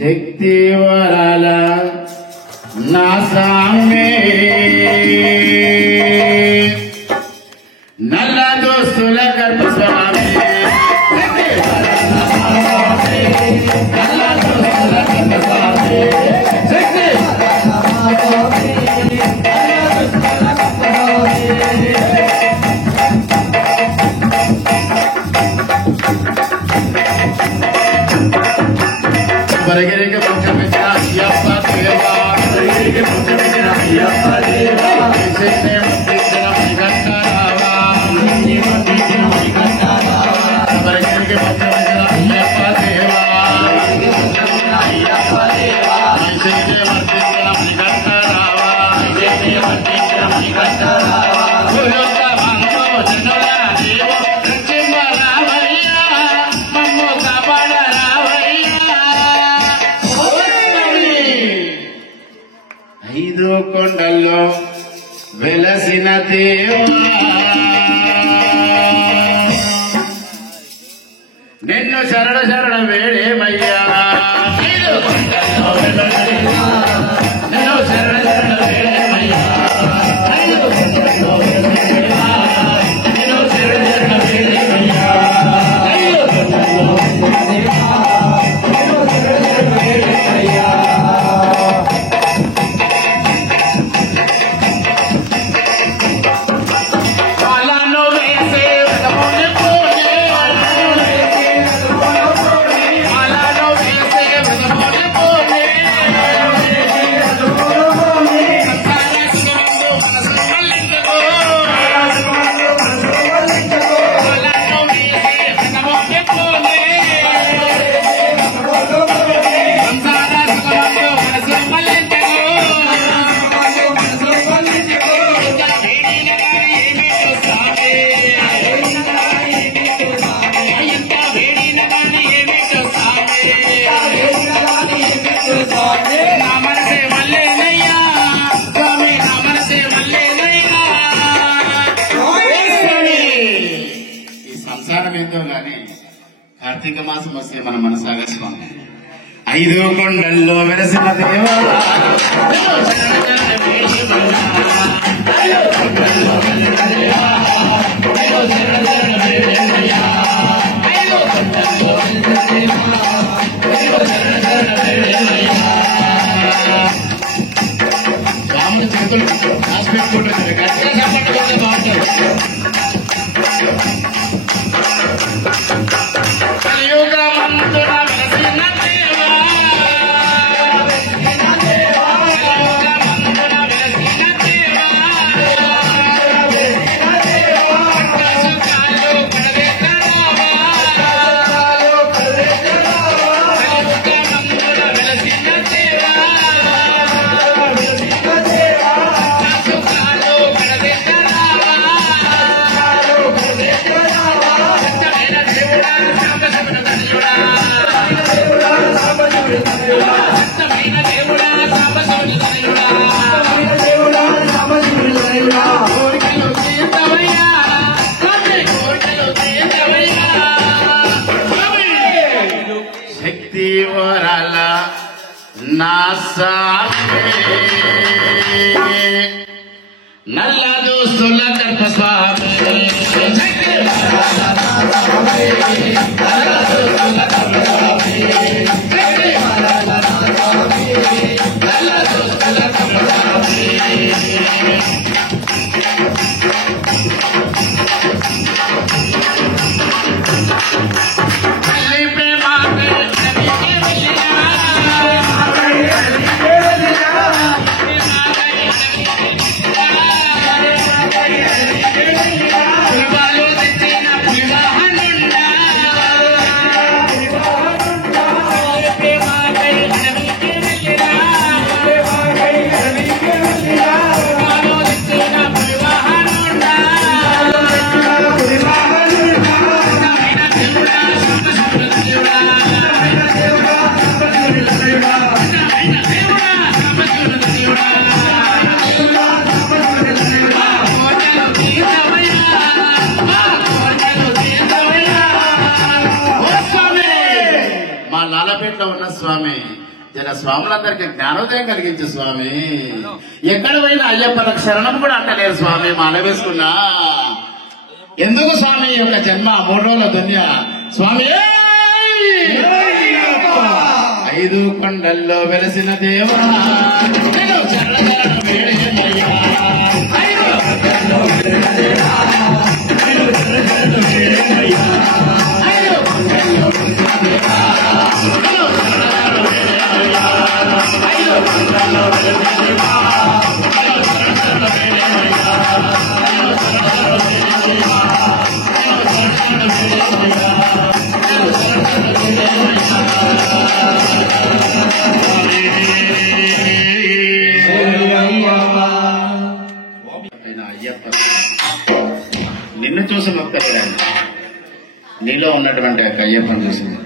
శక్తి వరాల నా సామే నల్ల దోస్తుల కర్మ స్వామి బరగిరికి పుచ్చమిచ్చిన అయ్యప్ప దేవా బరగిరికి పుచ్చమిచ్చిన అయ్యప్ప దేవా శక్తి ముక్తించిన శ్రీకంఠరావా బరగిరికి పుచ్చమిచ్చిన అయ్యప్ప దేవా అయ్యప్ప దేవా శక్తి వర్తించిన శ్రీకంఠరావా శక్తి వర్తించిన శ్రీకంఠరావా ఐదు కొండల్లో వెలసిన దేవా నిన్ను శరణ శరణ వేడేమయ్యా ఐదు కొండల్లో వెలసిన నిన్ను శరణ శరణ వేడేమయ్యా ఐదు కొండల్లో వెలసిన నిన్ను శరణ శరణ వేడేమయ్యా ఐదు కొండల్లో వెలసిన నిన్ను శరణ శరణ వేడేమయ్యా ఏందో గాని కార్తీక మాసం వస్తే మన మనసాగ స్వామి ఐదు కొండల్లో వెలసిన దేవా రాముని చేతులు రాసి పెట్టుకుంటుంది గట్టిగా చెప్పండి బాగుంటుంది శక్తి వరాల నా సామే నల్ల దోస్తుల కర్మ స్వామి లాలపేటలో ఉన్న స్వామి జన స్వాములందరికీ జ్ఞానోదయం కలిగించు స్వామి. ఎక్కడ పోయినా అయ్యప్పలకు శరణం కూడా అంటలేరు స్వామి. మాల వేసుకున్నా ఎందుకు స్వామి ఈ యొక్క జన్మ 3 రోజుల దున్యా స్వామి. 5 కొండల్లో వెలసిన దేవా నిన్ను చూసి మొక్కలేదా, నీలో ఉన్నటువంటి ఒక అయ్యప్పని చూసింది.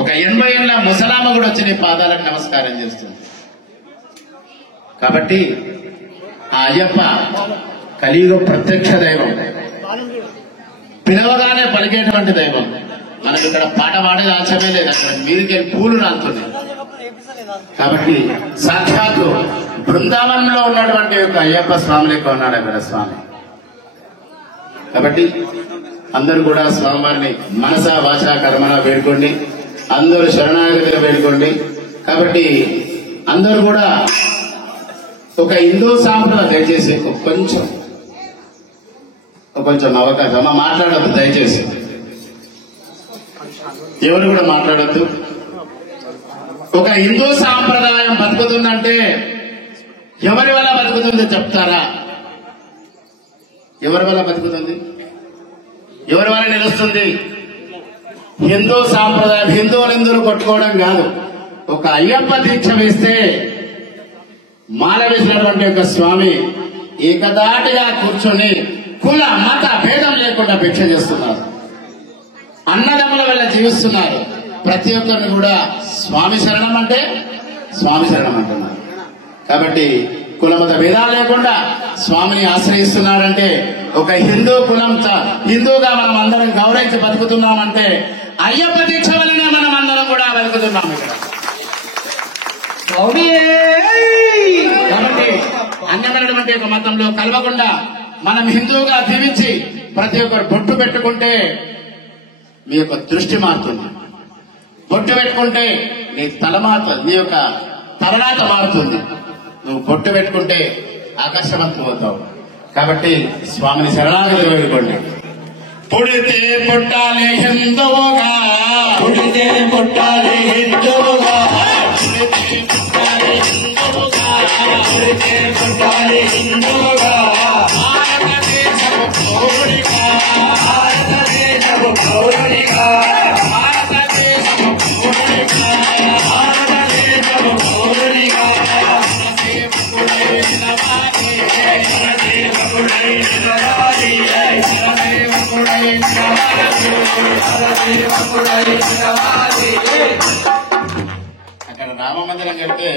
ఒక 80 ఏళ్ళ ముసలామ కూడా వచ్చి నీ పాదాలకు నమస్కారం చేస్తుంది. కాబట్టి ఆ అయ్యప్ప కలియుగ ప్రత్యక్ష దైవం, పిలవగానే పలికేటువంటి దైవం. మనకి ఇక్కడ పాట పాడేది ఆచమే లేదు, అక్కడ మీరుకెళ్ళి పూలు రాలుతున్నాయి. కాబట్టి సాక్షాత్తు బృందావనంలో ఉన్నటువంటి ఒక అయ్యప్ప స్వామి లెక్క ఉన్నాడు అక్కడ స్వామి. కాబట్టి అందరూ కూడా స్వామివారిని మనస వాచ కర్మన వేడుకోండి, అందరూ శరణాగతిగా వేడుకోండి. కాబట్టి అందరూ కూడా ఒక హిందూ సాంప్రదాయం దయచేసి కొంచెం అవకాశం మాట్లాడద్దు, దయచేసి ఎవరు కూడా మాట్లాడద్దు. ఒక హిందూ సాంప్రదాయం బతుకుతుందంటే ఎవరి వల్ల బతుకుతుందో చెప్తారా? ఎవరి వల్ల బతుకుతుంది? ఎవరి వల్ల నిలుస్తుంది? హిందూ సాంప్రదాయం హిందువులందరూ కొట్టుకోవడం కాదు. ఒక అయ్యప్ప దీక్ష వేస్తే మాల వేసినటువంటి ఒక స్వామి ఏకదాటిగా కూర్చొని కుల మత భేదం లేకుండా భిక్ష చేస్తున్నారు. అన్నదమ్ముల వల్ల జీవిస్తున్నారు. ప్రతి ఒక్కరిని కూడా స్వామి శరణం అంటే స్వామి శరణం అంటున్నారు. కాబట్టి కులమత భేదాలు లేకుండా స్వామిని ఆశ్రయిస్తున్నారంటే ఒక హిందూ కులంతో హిందూగా మనం అందరం గౌరవించి బతుకుతున్నామంటే అయ్యప్ప దీక్ష వలన మనం అందరం కూడా బతుకుతున్నాం ఇక్కడ. కాబట్టి అన్యమైనటువంటి ఒక మతంలో కలవకుండా మనం హిందువుగా జీవించి ప్రతి ఒక్కరు బొట్టు పెట్టుకుంటే మీ యొక్క దృష్టి మారుతుంది. బొట్టు పెట్టుకుంటే నీ తల మారుతుంది, నీ యొక్క తలరాత మారుతుంది. నువ్వు బొట్టు పెట్టుకుంటే ఆకర్షవంతం అవుతావు. కాబట్టి స్వామిని శరణాగతి వేడుకోండి. పుడితే పుట్టాలి హిందువుగా, పుడితే పుట్టాలి హిందువుగా, పుడితే పుట్టాలి హిందువుగా, పుడితే పుట్టాలి హిందువుగా. భారతదేశపు పౌరుడిగా, భారతదేశపు పౌరుడిగా, భారతదేశపు పౌరుడిగా, భారతదేశపు పౌరుడిగా. అక్కడ రామ మందిరం కడితే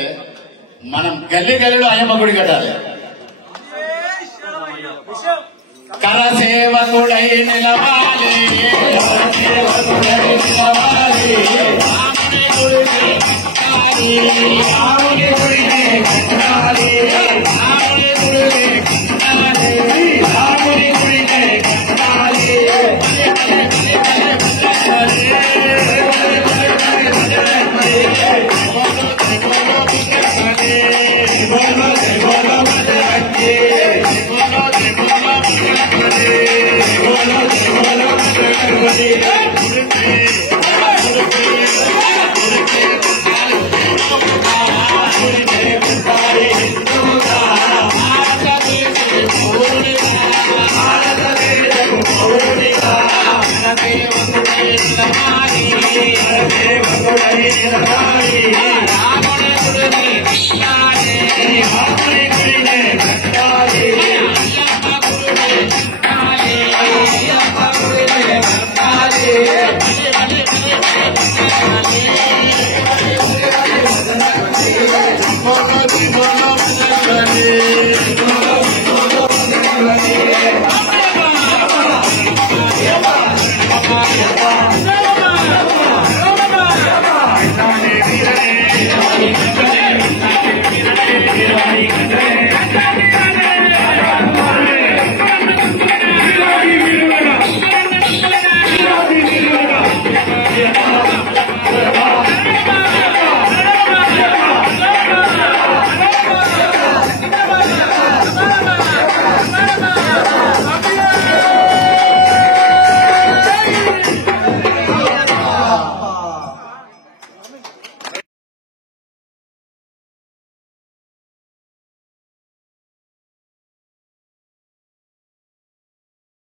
మనం గల్లీ గల్లీలో అయ్యప్ప గుడి కట్టాలి. కరసేవకుడై నిలవాలి, రాముడే